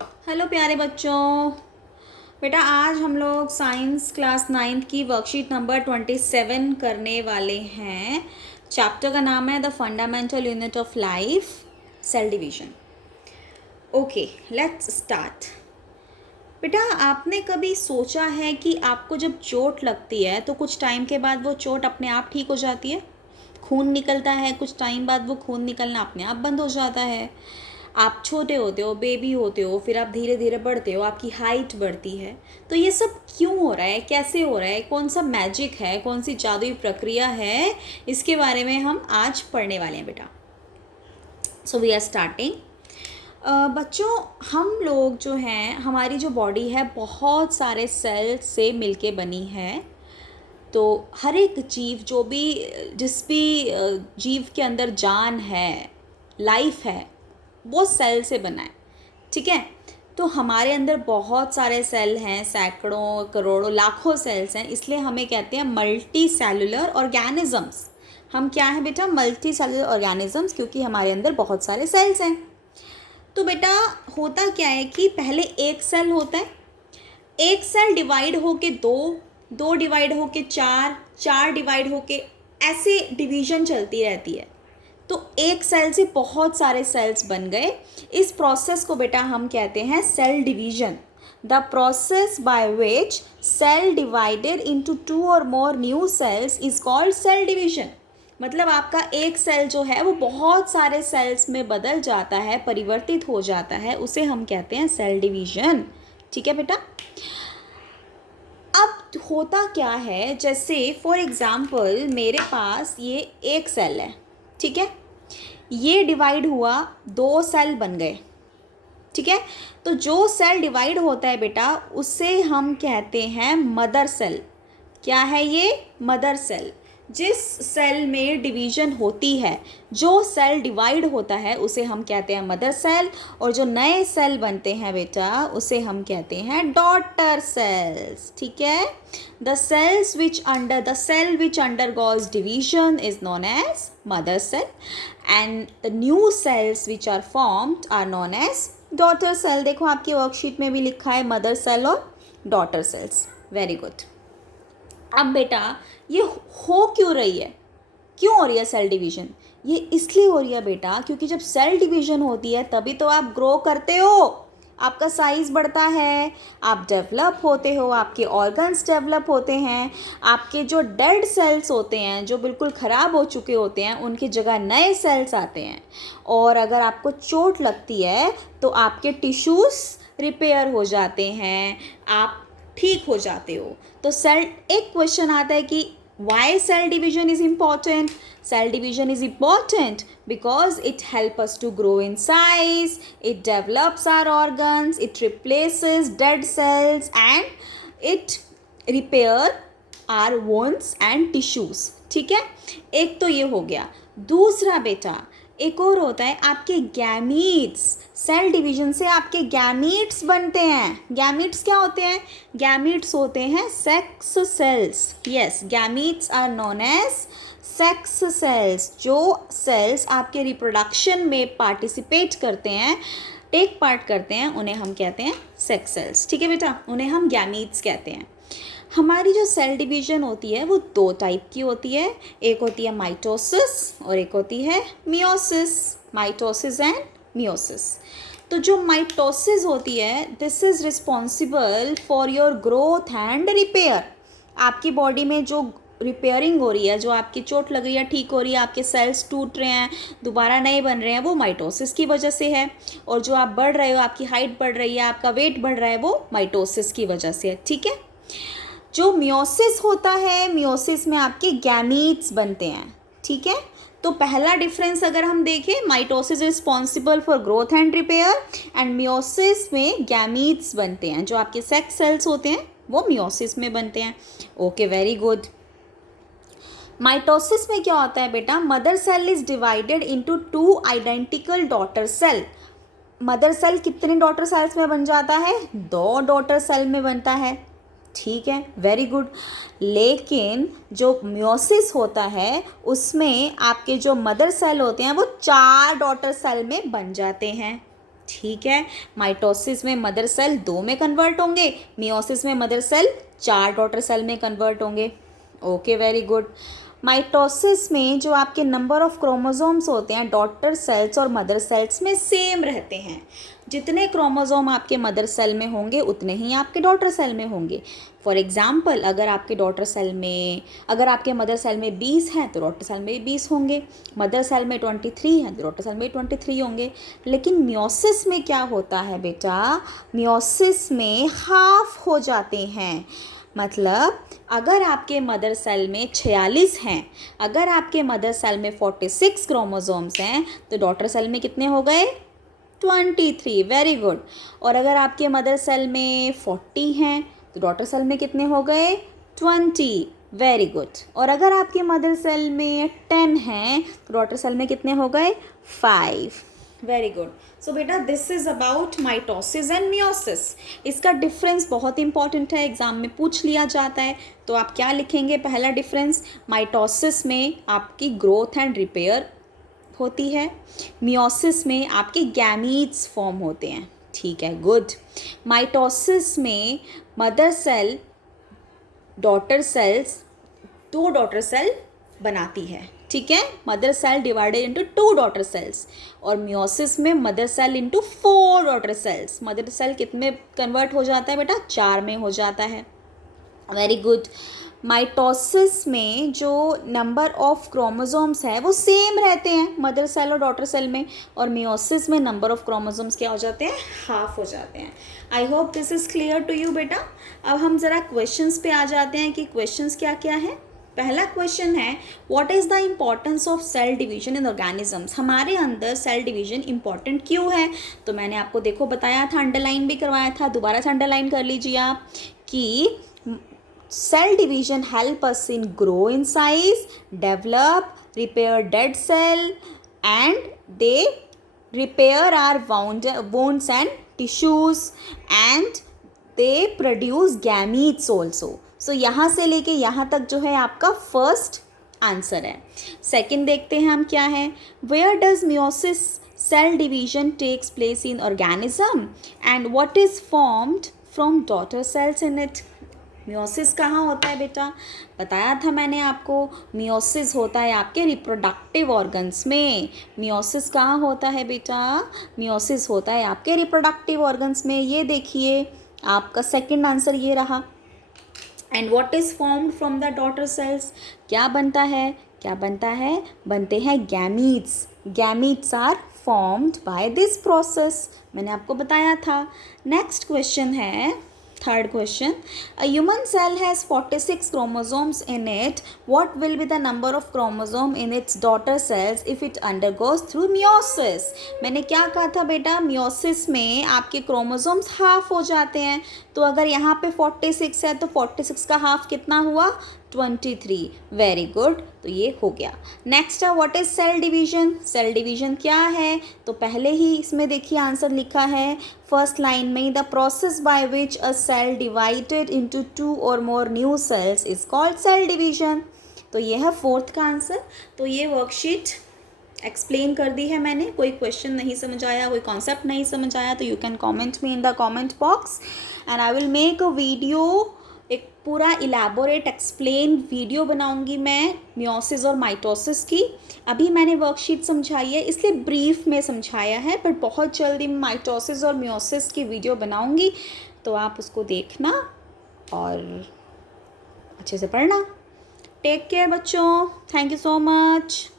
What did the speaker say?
Hello प्यारे बच्चों। बेटा आज हम लोग साइंस क्लास 9th की वर्कशीट नंबर 27 करने वाले हैं। चैप्टर का नाम है the fundamental unit of life, cell division. Okay, let's start. बेटा आपने कभी सोचा है कि आपको जब चोट लगती है तो कुछ टाइम के बाद वो चोट अपने आप ठीक हो जाती है? खून निकलता है, कुछ टाइम बाद वो खून निकलना अपने आप बंद हो जाता है। आप छोटे होते हो, बेबी होते हो, फिर आप धीरे धीरे बढ़ते हो, आपकी हाइट बढ़ती है। तो ये सब क्यों हो रहा है, कैसे हो रहा है, कौन सा मैजिक है, कौन सी जादुई प्रक्रिया है, इसके बारे में हम आज पढ़ने वाले हैं बेटा। So we are starting. बच्चों, हम लोग जो हैं, हमारी जो बॉडी है बहुत सारे सेल से मिलके बनी है। तो हर एक जीव जो भी जिस भी जीव के अंदर जान है, लाइफ है, वो सेल से बना है। ठीक है। तो हमारे अंदर बहुत सारे सेल हैं, सैकड़ों करोड़ों लाखों सेल्स हैं, इसलिए हमें कहते हैं मल्टी सेलुलर ऑर्गेनिजम्स। हम क्या हैं बेटा? मल्टी सेलुलर ऑर्गेनिजम्स, क्योंकि हमारे अंदर बहुत सारे सेल्स हैं। तो बेटा होता क्या है कि पहले एक सेल होता है, एक सेल डिवाइड होके दो, दो डिवाइड होके चार, चार डिवाइड होके, ऐसे डिवीजन चलती रहती है। तो एक सेल से बहुत सारे सेल्स बन गए। इस प्रोसेस को बेटा हम कहते हैं cell division. The process by which cell divided into two or more new cells is called cell division. मतलब आपका एक सेल जो है वो बहुत सारे सेल्स में बदल जाता है, परिवर्तित हो जाता है, उसे हम कहते हैं सेल डिवीजन। ठीक है बेटा। अब होता क्या है, जैसे फॉर एग्जाम्पल मेरे पास ये एक सेल है, ठीक है, ये डिवाइड हुआ, दो सेल बन गए। ठीक है। तो जो सेल डिवाइड होता है बेटा उसे हम कहते हैं मदर सेल। क्या है ये? Mother cell. जिस सेल में डिवीजन होती है, जो सेल डिवाइड होता है उसे हम कहते हैं मदर सेल, और जो नए सेल बनते हैं बेटा उसे हम कहते हैं डॉटर सेल्स। ठीक है। The cell which undergoes division is known as mother cell, and the new cells which are formed are known as daughter cell. देखो आपकी वर्कशीट में भी लिखा है मदर सेल और डॉटर सेल्स। Very good. अब बेटा ये हो क्यों रही है, क्यों हो रही है सेल डिवीजन? ये इसलिए हो रही है बेटा क्योंकि जब सेल डिवीजन होती है तभी तो आप ग्रो करते हो, आपका साइज बढ़ता है, आप डेवलप होते हो, आपके ऑर्गन्स डेवलप होते हैं, आपके जो डेड सेल्स होते हैं, जो बिल्कुल ख़राब हो चुके होते हैं, उनकी जगह नए सेल्स आते हैं। और अगर आपको चोट लगती है तो आपके टिश्यूज़ रिपेयर हो जाते हैं, आप ठीक हो जाते हो। तो सेल, एक क्वेश्चन आता है कि why cell division is important? Cell division is important because it helps us to grow in size, it develops our organs, it replaces dead cells, and it repair our wounds and tissues. ठीक है। एक तो ये हो गया। दूसरा बेटा एक और होता है आपके गैमीट्स। सेल डिवीजन से आपके गैमीट्स बनते हैं। गैमीट्स क्या होते हैं? गैमीट्स होते हैं sex cells. Yes, gametes are known as sex cells. जो सेल्स आपके रिप्रोडक्शन में पार्टिसिपेट करते हैं, टेक पार्ट करते हैं, उन्हें हम कहते हैं सेक्स सेल्स। ठीक है बेटा, उन्हें हम गैमीट्स कहते हैं। हमारी जो सेल डिवीजन होती है वो दो टाइप की होती है। एक होती है माइटोसिस और एक होती है मियोसिस। Mitosis and meiosis. तो जो माइटोसिस होती है, this is responsible for your growth and repair. आपकी बॉडी में जो रिपेयरिंग हो रही है, जो आपकी चोट लग रही है ठीक हो रही है, आपके सेल्स टूट रहे हैं, दोबारा नए बन रहे हैं, वो माइटोसिस की वजह से है। और जो आप बढ़ रहे हो, आपकी हाइट बढ़ रही है, आपका वेट बढ़ रहा है, वो माइटोसिस की वजह से है। ठीक है। जो मियोसिस होता है, मियोसिस में आपके गैमीट्स बनते हैं। ठीक है। तो पहला डिफरेंस अगर हम देखें, mitosis responsible for growth and repair, and meiosis में गैमीट्स बनते हैं। जो आपके सेक्स सेल्स होते हैं वो मियोसिस में बनते हैं। Okay, very good. माइटोसिस में क्या होता है बेटा? Mother cell is divided into two identical daughter cell. Mother cell कितने डॉटर सेल्स में बन जाता है? दो डॉटर सेल में बनता है। ठीक है, वेरी गुड। लेकिन जो मियोसिस होता है उसमें आपके जो मदर सेल होते हैं वो चार डॉटर सेल में बन जाते हैं। ठीक है, माइटोसिस में मदर सेल 2 में कन्वर्ट होंगे, मियोसिस में मदर सेल 4 डॉटर सेल में कन्वर्ट होंगे। Okay, very good. माइटोसिस में जो आपके नंबर ऑफ क्रोमोसोम्स होते हैं डॉटर सेल्स और मदर सेल्स में सेम रहते हैं। जितने क्रोमोसोम आपके मदर सेल में होंगे उतने ही आपके डॉटर सेल में होंगे। फॉर एग्जाम्पल, अगर आपके मदर सेल में 20 हैं तो डॉटर सेल में 20 होंगे, मदर सेल में 23 हैं तो डॉटर सेल में 23 होंगे। लेकिन मियोसिस में क्या होता है बेटा, मियोसिस में हाफ हो जाते हैं। मतलब अगर आपके मदर सेल में 46 हैं, अगर आपके मदर सेल में 46 क्रोमोसोम्स हैं तो डॉटर सेल में कितने हो गए, 23। Very good. और अगर आपके मदर सेल में 40 हैं तो डॉटर सेल में कितने हो गए, 20। Very good. और अगर आपके मदर सेल में 10 हैं तो डॉटर सेल में कितने हो गए, 5। Very good. सो बेटा this is about mitosis and meiosis. इसका डिफरेंस बहुत इंपॉर्टेंट है, एग्जाम में पूछ लिया जाता है। तो आप क्या लिखेंगे, पहला डिफरेंस, माइटोसिस में आपकी ग्रोथ एंड रिपेयर होती है, मियोसिस में आपके गैमीट्स फॉर्म होते हैं। ठीक है, गुड। माइटोसिस में mother cell daughter cells 2 daughter cell बनाती है। ठीक है, mother cell divided into 2 daughter cells. और मियोसिस में mother cell into 4 daughter cells. Mother cell कितने कन्वर्ट हो जाता है बेटा, 4 में हो जाता है। Very good. माइटोसिस में जो नंबर ऑफ क्रोमोसोम्स है वो सेम रहते हैं मदर सेल और डॉटर सेल में, और मियोसिस में नंबर ऑफ क्रोमोसोम्स क्या हो जाते हैं, हाफ हो जाते हैं। I hope this is clear to you बेटा। अब हम ज़रा क्वेश्चंस पे आ जाते हैं कि क्वेश्चंस क्या क्या है। पहला क्वेश्चन है, what is the importance of cell division in organisms. हमारे अंदर सेल डिवीजन इम्पॉर्टेंट क्यों है। तो मैंने आपको देखो बताया था, अंडरलाइन भी करवाया था, दोबारा से अंडरलाइन कर लीजिए आप, कि cell division help us in grow in size, develop, repair dead cell, and they repair our wounds and tissues, and they produce gametes also. So यहाँ से लेके यहाँ तक जो है आपका फर्स्ट आंसर है। सेकंड देखते हैं हम क्या है, where does meiosis cell division takes place in organism and what is formed from daughter cells in it. Meiosis कहाँ होता है बेटा, बताया था मैंने आपको, मियोसिस होता है आपके रिप्रोडक्टिव ऑर्गन्स में। मियोसिस कहाँ होता है बेटा, मियोसिस होता है आपके रिप्रोडक्टिव ऑर्गन्स में। ये देखिए आपका सेकंड आंसर ये रहा। And what is formed from the daughter cells, क्या बनता है, क्या बनता है, बनते हैं gametes. Gametes are formed by this process, मैंने आपको बताया था। नेक्स्ट क्वेश्चन है, third question, a human cell has 46 chromosomes in it. What will be the number of chromosome in its daughter cells if it undergoes through meiosis? मैंने क्या कहा था बेटा, मियोसिस में आपके क्रोमोसोम्स हाफ हो जाते हैं। तो अगर यहाँ पे 46 है तो 46 का हाफ कितना हुआ, 23। वेरी गुड, तो ये हो गया। नेक्स्ट है, what is cell division. Cell division क्या है, तो पहले ही इसमें देखिए आंसर लिखा है फर्स्ट लाइन में, the process by which a cell divided into 2 और more new cells is called cell division. तो ये है फोर्थ का आंसर। तो ये वर्कशीट एक्सप्लेन कर दी है मैंने। कोई क्वेश्चन नहीं समझ आया, कोई कॉन्सेप्ट नहीं समझ आया तो you can comment me in the comment box and I will make a video. एक पूरा इलेबोरेट एक्सप्लेन वीडियो बनाऊंगी मैं मियोसिस और माइटोसिस की। अभी मैंने वर्कशीट समझाई है इसलिए ब्रीफ में समझाया है, पर बहुत जल्दी माइटोसिस और मियोसिस की वीडियो बनाऊंगी, तो आप उसको देखना और अच्छे से पढ़ना। टेक केयर बच्चों, थैंक यू सो मच।